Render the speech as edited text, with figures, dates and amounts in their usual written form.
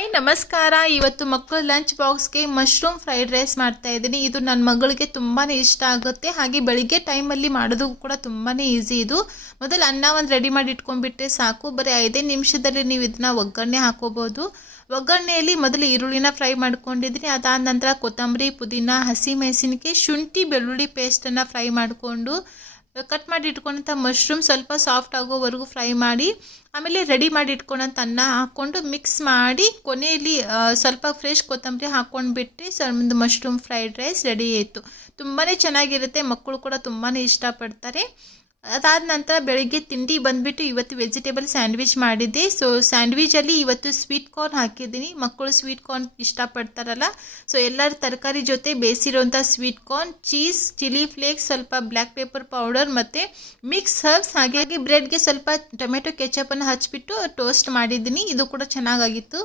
Hi ನಮಸ್ಕಾರ. ಇವತ್ತು ಮಕ್ಕಳು ಲಂಚ್ ಬಾಕ್ಸ್ಗೆ ಮಶ್ರೂಮ್ ಫ್ರೈಡ್ ರೈಸ್ ಮಾಡ್ತಾ ಇದ್ದೀನಿ. ಇದು ನನ್ನ ಮಗಳಿಗೆ ತುಂಬಾ ಇಷ್ಟ ಆಗುತ್ತೆ. ಹಾಗೆ ಬೆಳಿಗ್ಗೆ ಟೈಮಲ್ಲಿ ಮಾಡೋದು ಕೂಡ ತುಂಬಾ ಈಸಿ. ಇದು ಮೊದಲು ಅನ್ನ ಒಂದು ರೆಡಿ ಮಾಡಿ ಇಟ್ಕೊಂಡ್ಬಿಟ್ರೆ ಸಾಕು. ಬರೀ 5 ನಿಮಿಷದಲ್ಲಿ ನೀವು ಇದನ್ನ ಒಗ್ಗರಣೆ ಹಾಕೋಬಹುದು. ಒಗ್ಗರಣೆಯಲ್ಲಿ ಮೊದಲು ಈರುಳ್ಳಿನ ಫ್ರೈ ಮಾಡ್ಕೊಂಡಿದ್ದೀನಿ. ಅದಾದ ನಂತರ ಕೊತ್ತಂಬರಿ, ಪುದೀನ, ಹಸಿಮೆಣಸಿನಕಾಯಿ, ಶುಂಠಿ, ಬೆಳ್ಳುಳ್ಳಿ ಪೇಸ್ಟನ್ನು ಫ್ರೈ ಮಾಡಿಕೊಂಡು ಕಟ್ ಮಾಡಿ ಇಟ್ಕೊಂಡಂಥ ಮಶ್ರೂಮ್ ಸ್ವಲ್ಪ ಸಾಫ್ಟ್ ಆಗೋವರೆಗೂ ಫ್ರೈ ಮಾಡಿ, ಆಮೇಲೆ ರೆಡಿ ಮಾಡಿ ಇಟ್ಕೊಂಡಂಥ ಅನ್ನ ಹಾಕ್ಕೊಂಡು ಮಿಕ್ಸ್ ಮಾಡಿ ಕೊನೆಯಲ್ಲಿ ಸ್ವಲ್ಪ ಫ್ರೆಶ್ ಕೊತ್ತಂಬರಿ ಹಾಕ್ಕೊಂಡ್ಬಿಟ್ರೆ ಒಂದು ಮಶ್ರೂಮ್ ಫ್ರೈಡ್ ರೈಸ್ ರೆಡಿ ಆಯಿತು. ತುಂಬಾ ಚೆನ್ನಾಗಿರುತ್ತೆ, ಮಕ್ಕಳು ಕೂಡ ತುಂಬಾ ಇಷ್ಟಪಡ್ತಾರೆ. ಅದಾದ ನಂತರ ಬೆಳಿಗ್ಗೆ ತಿಂಡಿ ಬಂದುಬಿಟ್ಟು ಇವತ್ತು ವೆಜಿಟೇಬಲ್ ಸ್ಯಾಂಡ್ವಿಚ್ ಮಾಡಿದ್ದೆ. ಸೊ ಸ್ಯಾಂಡ್ವಿಚಲ್ಲಿ ಇವತ್ತು ಸ್ವೀಟ್ ಕಾರ್ನ್ ಹಾಕಿದ್ದೀನಿ. ಮಕ್ಕಳು ಸ್ವೀಟ್ ಕಾರ್ನ್ ಇಷ್ಟಪಡ್ತಾರಲ್ಲ, ಸೊ ಎಲ್ಲರ ತರಕಾರಿ ಜೊತೆ ಬೇಯಿಸಿರೋಂಥ sweet corn, cheese, chilli flakes, ಸ್ವಲ್ಪ ಬ್ಲ್ಯಾಕ್ ಪೆಪ್ಪರ್ ಪೌಡರ್ ಮತ್ತು ಮಿಕ್ಸ್ ಹರ್ಬ್ಸ್, ಹಾಗೆ ಬ್ರೆಡ್ಗೆ ಸ್ವಲ್ಪ ಟೊಮೆಟೊ ಕೆಚಪನ್ನು ಹಚ್ಬಿಟ್ಟು ಟೋಸ್ಟ್ ಮಾಡಿದ್ದೀನಿ. ಇದು ಕೂಡ ಚೆನ್ನಾಗಾಗಿತ್ತು.